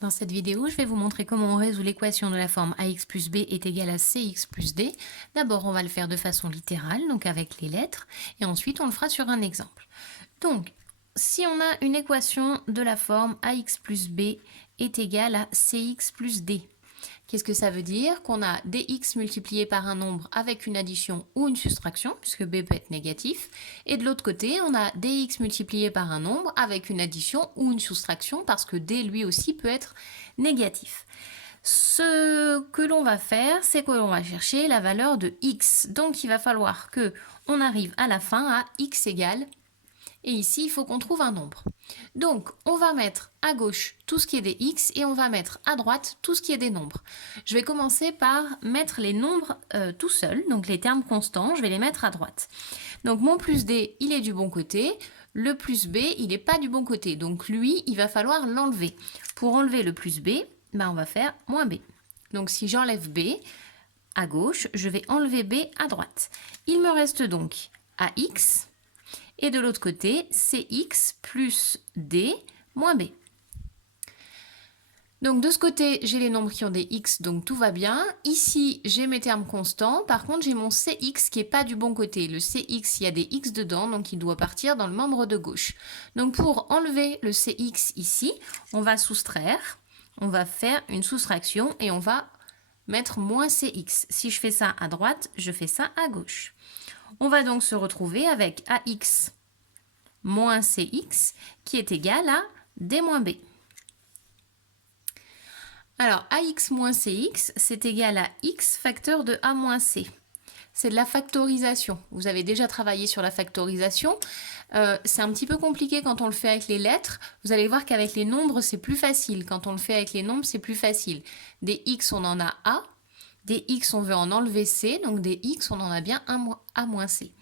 Dans cette vidéo, je vais vous montrer comment on résout l'équation de la forme ax plus b est égal à cx plus d. D'abord, on va le faire de façon littérale, donc avec les lettres, et ensuite on le fera sur un exemple. Donc, si on a une équation de la forme ax plus b est égal à cx plus d, qu'est-ce que ça veut dire? Qu'on a dx multiplié par un nombre avec une addition ou une soustraction, puisque b peut être négatif. Et de l'autre côté, on a dx multiplié par un nombre avec une addition ou une soustraction, parce que d lui aussi peut être négatif. Ce que l'on va faire, c'est que l'on va chercher la valeur de x. Donc il va falloir que on arrive à la fin à x égale. Et ici, il faut qu'on trouve un nombre. Donc, on va mettre à gauche tout ce qui est des x et on va mettre à droite tout ce qui est des nombres. Je vais commencer par mettre les nombres tout seuls, donc les termes constants, je vais les mettre à droite. Donc, mon plus d, il est du bon côté. Le plus b, il n'est pas du bon côté. Donc, lui, il va falloir l'enlever. Pour enlever le plus b, on va faire moins b. Donc, si j'enlève b à gauche, je vais enlever b à droite. Il me reste donc ax. Et de l'autre côté, cx plus d moins b. Donc de ce côté, j'ai les nombres qui ont des x, donc tout va bien. Ici, j'ai mes termes constants. Par contre, j'ai mon cx qui n'est pas du bon côté. Le cx, il y a des x dedans, donc il doit partir dans le membre de gauche. Donc pour enlever le cx ici, on va soustraire. On va faire une soustraction et on va mettre moins cx. Si je fais ça à droite, je fais ça à gauche. On va donc se retrouver avec ax moins cx qui est égal à d moins b. Alors, ax moins cx, c'est égal à x facteur de a moins c. C'est de la factorisation. Vous avez déjà travaillé sur la factorisation. C'est un petit peu compliqué quand on le fait avec les lettres. Vous allez voir qu'avec les nombres, c'est plus facile. Quand on le fait avec les nombres, c'est plus facile. Des x, on en a a. Des x, on veut en enlever c. Donc des x, on en a bien a moins c.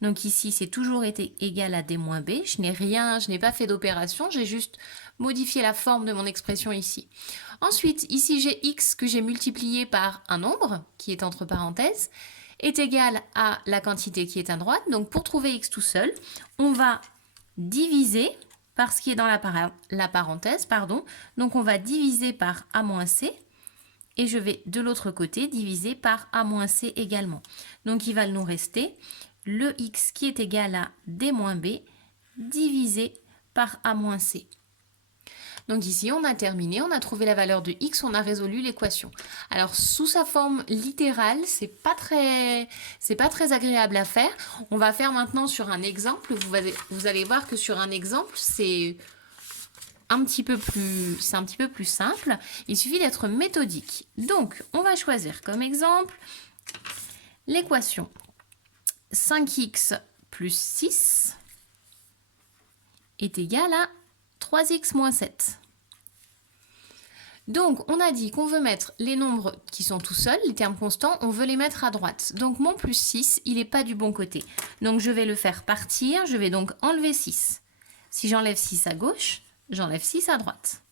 Donc ici, c'est toujours été égal à d moins b. Je n'ai pas fait d'opération, j'ai juste modifié la forme de mon expression ici. Ensuite, ici, j'ai x que j'ai multiplié par un nombre, qui est entre parenthèses, est égal à la quantité qui est à droite. Donc pour trouver x tout seul, on va diviser par ce qui est dans la parenthèse. Donc on va diviser par a moins c. Et je vais de l'autre côté diviser par a moins c également. Donc il va nous rester le x qui est égal à d moins b divisé par a moins c. Donc ici, on a terminé, on a trouvé la valeur de x, on a résolu l'équation. Alors, sous sa forme littérale, c'est pas très agréable à faire. On va faire maintenant sur un exemple. Vous allez voir que sur un exemple, c'est un petit peu plus simple. Il suffit d'être méthodique. Donc, on va choisir comme exemple l'équation 5x plus 6 est égal à 3x moins 7. Donc, on a dit qu'on veut mettre les nombres qui sont tout seuls, les termes constants, on veut les mettre à droite. Donc, mon plus 6, il n'est pas du bon côté. Donc, je vais le faire partir. Je vais donc enlever 6. Si j'enlève 6 à gauche, j'enlève 6 à droite.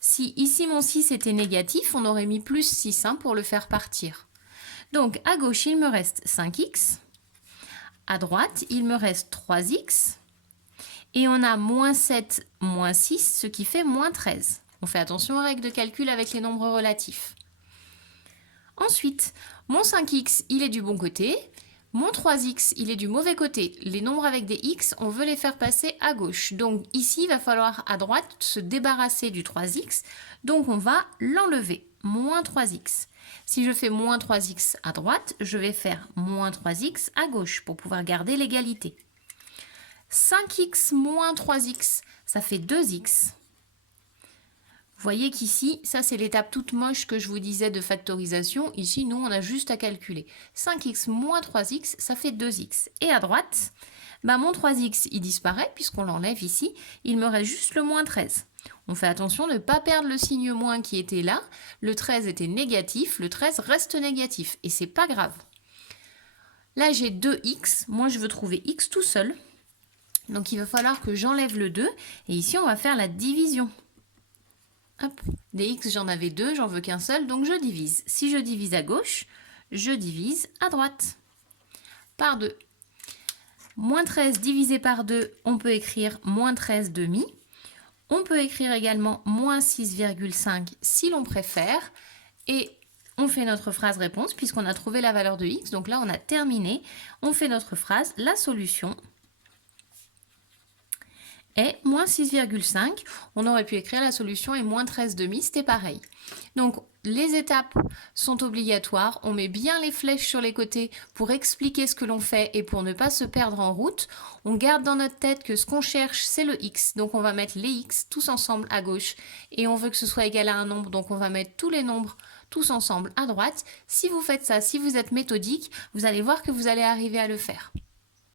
Si ici, mon 6 était négatif, on aurait mis plus 6 pour le faire partir. Donc, à gauche, il me reste 5x. À droite, il me reste 3x. Et on a moins 7, moins 6, ce qui fait moins 13. On fait attention aux règles de calcul avec les nombres relatifs. Ensuite, mon 5x, il est du bon côté. Mon 3x, il est du mauvais côté. Les nombres avec des x, on veut les faire passer à gauche. Donc ici, il va falloir à droite se débarrasser du 3x. Donc on va l'enlever. Moins 3x. Si je fais moins 3x à droite, je vais faire moins 3x à gauche pour pouvoir garder l'égalité. 5x moins 3x, ça fait 2x. Vous voyez qu'ici, ça c'est l'étape toute moche que je vous disais de factorisation. Ici, nous, on a juste à calculer. 5x moins 3x, ça fait 2x. Et à droite, mon 3x, il disparaît puisqu'on l'enlève ici. Il me reste juste le moins 13. On fait attention de ne pas perdre le signe moins qui était là. Le 13 était négatif, le 13 reste négatif. Et c'est pas grave. Là, j'ai 2x. Moi, je veux trouver x tout seul. Donc, il va falloir que j'enlève le 2. Et ici, on va faire la division. Hop, des x, j'en avais 2, j'en veux qu'un seul, donc je divise. Si je divise à gauche, je divise à droite. Par 2. Moins 13 divisé par 2, on peut écrire moins 13 demi. On peut écrire également moins 6,5 si l'on préfère. Et on fait notre phrase réponse puisqu'on a trouvé la valeur de x. Donc là, on a terminé. On fait notre phrase. La solution est moins 6,5. On aurait pu écrire la solution est moins 13,5. C'était pareil. Donc, les étapes sont obligatoires. On met bien les flèches sur les côtés pour expliquer ce que l'on fait et pour ne pas se perdre en route. On garde dans notre tête que ce qu'on cherche, c'est le x. Donc, on va mettre les x tous ensemble à gauche. Et on veut que ce soit égal à un nombre. Donc, on va mettre tous les nombres tous ensemble à droite. Si vous faites ça, si vous êtes méthodique, vous allez voir que vous allez arriver à le faire.